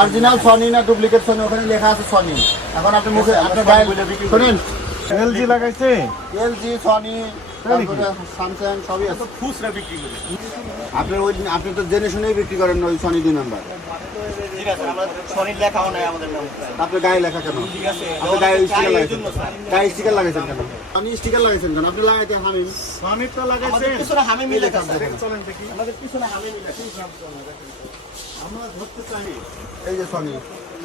Original Sony না duplicate Sony ওখানে লেখা আছে সনি এখন আপনি মুখে আপনার শুনুন। এলজি লাগাইছে? এলজি সনি স্যামসাং সবই আছে। খুচরা বিক্রি করি। আপনি ওই আপনি তো জেনে শুনেই বিক্রি করেন ওই সনি দুই নাম্বার। আপনার গায়ে লেখা কেন? আপনি গায়ে স্টিকার লাগাইছেন গায়ে স্টিকার লাগাইছেন কেন? আপনি স্টিকার লাগাইছেন কেন? আপনি লাগাইতেন হামিম। আমাদের লাগাইছে পিছনে হামিমি লেখা আছে আমাদের পিছনে হামিমি লেখা আমরা ধরতে চাই এই যে সনি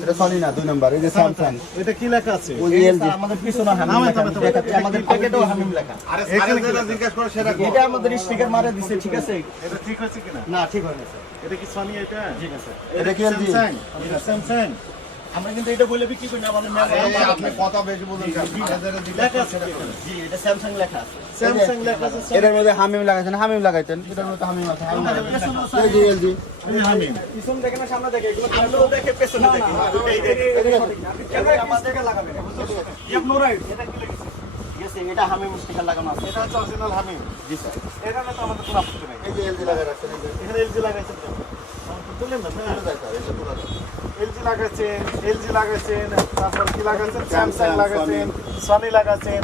এটা সনি না দুই নাম্বার এই যে স্যামসাং এটা কি লেখা আছে? ওই এলজি আমাদের পিছনে হামিম লেখা আমাদের প্যাকেটেও হামিম লেখা। এখানে কি লেখা? এটা আমাদের স্টিকার মারে দিছে ঠিক আছে? এটা ঠিক হয়েছে কিনা? না ঠিক হয়নি স্যার। এটা কি সনি এটা? ঠিক আছে। এটা কি LG? স্যামসাং এটা স্যামসাং আমরা কিন্তু এটা বলে বিক্রি করি না আমাদের আপনি কথা বেশি বলুন লেখা আছে। জি এটা স্যামসাং লেখা আছে। স্যামসাং লেখা আছে। এটার মধ্যে হামিম লাগাইছেন হামিম লাগাইতেন এটার মধ্যে হামিম আছে হামিম এই যে এলজি। এই হামিম। পিছন দেখে না সামনে দেখে এগুলো সামনেও দেখে পেছনে দেখে। এই দেখে কেন আমাদের লাগাবেন আপনি রাইট এটা কি আছে এটা হামিম স্টিকার লাগানো আছে। এটা হচ্ছে অরিজিনাল হামিম। জি স্যার এখানে তো আমাদের কোনো আপত্তি নেই। এই যে এলজি লাগাই রাখছেন এই যে। এখানে এলজি লাগাইছেন তো? আমার তো বললেন না হ্যাঁ। পুরো এলজি লাগাইছেন এলজি লাগাইছেন তারপর কি লাগাইছেন স্যামসাং লাগাইছেন সনি লাগাইছেন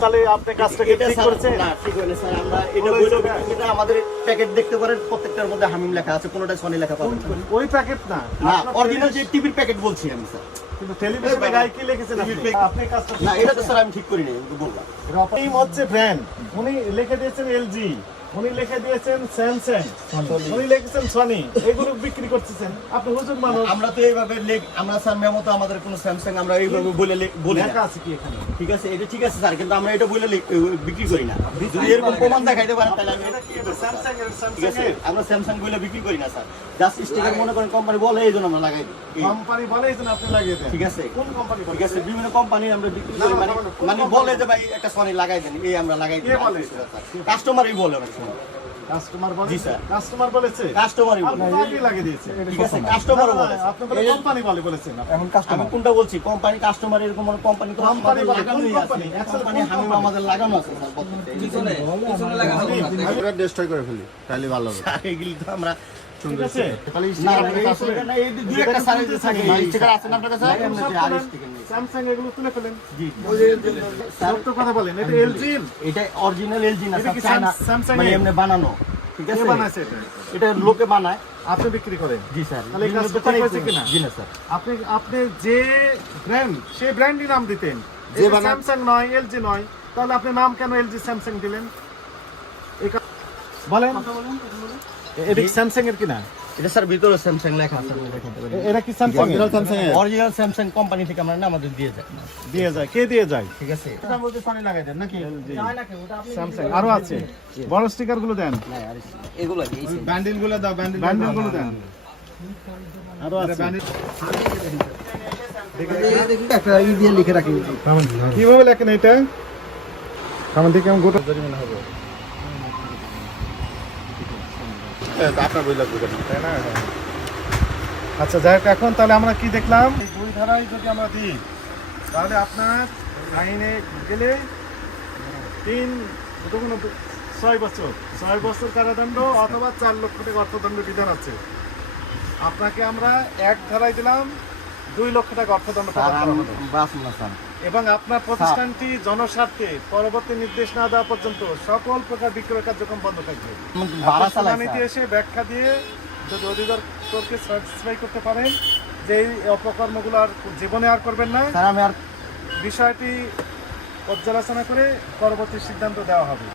তাহলে আপনি কাজটা কি ঠিক করেছেন? না ঠিক হলো স্যার। আমরা এটা বলে এটা আমাদের প্যাকেট দেখতে পারেন প্রত্যেকটার মধ্যে হামিম লেখা আছে কোনোটা সনি লেখা পাবেন ওই প্যাকেট না। না অরিজিনাল যে টিভির প্যাকেট বলছি আমি স্যার। কিন্তু টেলিভিশনে গায়ে কি লিখেছেন আপনি? কাজটা না এটা তো স্যার আমি ঠিক করি নাই আমি তো বললাম এই হচ্ছে ব্র্যান্ড উনি লিখে দিয়েছেন এলজি উনি লিখে দিয়েছেন স্যামসাং উনি লিখেছেন সনি। এগুলো বিক্রি করতেছেন। আপনি হুজুর মানুষ। আমরা তো এইভাবে লেখ আমরা স্যার মেমো তো আমাদের কোনো স্যামসাং আমরা এইভাবে বলে বলি লেখা আছে কি এখানে? ঠিক আছে এটা ঠিক আছে স্যার কিন্তু আমরা এটা বলে বিক্রি করি না। যদি এরকম প্রমাণ দেখাইতে পারেন তাহলে আমি এটা স্যামসাং এর স্যামসাং আমরা স্যামসাং বলে বিক্রি করি না স্যার। জাস্ট স্টিকার মনে করেন কোম্পানি বলে এই জন্য আমরা লাগাই দিই। কোম্পানি বলে এই জন্য আপনি লাগিয়ে দেন। ঠিক আছে। কোন কোম্পানি ঠিক আছে বিভিন্ন কোম্পানি আমরা বিক্রি করি। মানে মানে বলে যে ভাই একটা সনি লাগাই দেন। এই আমরা লাগাই দিই? কাস্টমারই বলে কাস্টমার বলে জি, স্যার। কাস্টমার বলেছে? কাস্টমারই বলে লাগিয়ে দিয়েছে ঠিক আছে কাস্টমারও বলে কোম্পানি বলে বলেছেন এখন কাস্টমার কোনটা বলছি? কোম্পানি কাস্টমার এরকম কোম্পানি তো কোম্পানি আছে। কোম্পানি হামিম আমাদের লাগানো আছে স্যার প্রত্যেকটা। আমরা ডিস্ট্রয় করে ফেলি তাহলে ভালো হবে। এগুলি তো আমরা ঠিক আছে? তাহলে না এই sticker না, এই দুই একটা সাইজ থাকে। স্টিকার আছে না আপনার কাছে? আর sticker নেই। স্যামসাং এগুলো তুলে ফেলেন। জি। সব তো কথা বলেন এটা এলজি এটা অরিজিনাল এলজি না এটা কি স্যার চায়না Samsung মানে এমনি বানানো ঠিক আছে? বানাইছে এটা এটা লোকে বানায়। আপনি বিক্রি করেন? জি স্যার। তাহলে এই কাজটা ঠিক হয়েছে কিনা? জি না স্যার। আপনি আপনি যে ব্র্যান্ড সেই ব্র্যান্ডই নাম দিতেন। যে স্যামসাং নয় এলজি নয়। তাহলে আপনি নাম কেন এলজি স্যামসাং দিলেন? এই বলেন। এটা কি স্যামসাং এর কিনা এটা স্যার ভিতরে স্যামসাং লেখা আছে আপনি এটা কি Samsung original Samsung original Samsung company থেকে আমরা আমাদের দিয়ে যায়। দিয়ে যায়। কে দিয়ে যায়? ঠিক আছে। এটা বলতে সনি লাগাই দেন নাকি? স্যামসাং আরও আছে। বড় স্টিকারগুলো দেন। এগুলো ব্যান্ডেলগুলো দাও ব্যান্ডেল ব্যান্ডেলগুলো দেন। আরও আছে। একটা ই দিয়ে লিখে রাখি। কীভাবে লেখেন এটা? আমি গোটা আপনার বই লাগবে কেন? তাই না? আচ্ছা যাই হোক এখন তাহলে আমরা কি দেখলাম? এই দুই ধারায় যদি আমরা দিই তাহলে আপনার আইনে গেলে তিন দু- ছয় বছর। ছয় বছর কারাদণ্ড অথবা চার লক্ষ টাকা অর্থদণ্ড বিধান আছে। আপনাকে আমরা এক ধারায় দিলাম দুই লক্ষ টাকা অর্থদণ্ড। স্যার এবং আপনার প্রতিষ্ঠানটি জনস্বার্থে পরবর্তী নির্দেশ না দেওয়া পর্যন্ত সকল প্রকার বিক্রয় কার্যক্রম বন্ধ থাকবে। শুনানিতে এসে ব্যাখ্যা দিয়ে যদি অধিদপ্তরকে স্যাটিসফাই করতে পারেন যে এই অপকর্মগুলো আর জীবনে আর করবেন না বিষয়টি পর্যালোচনা করে পরবর্তী সিদ্ধান্ত দেওয়া হবে।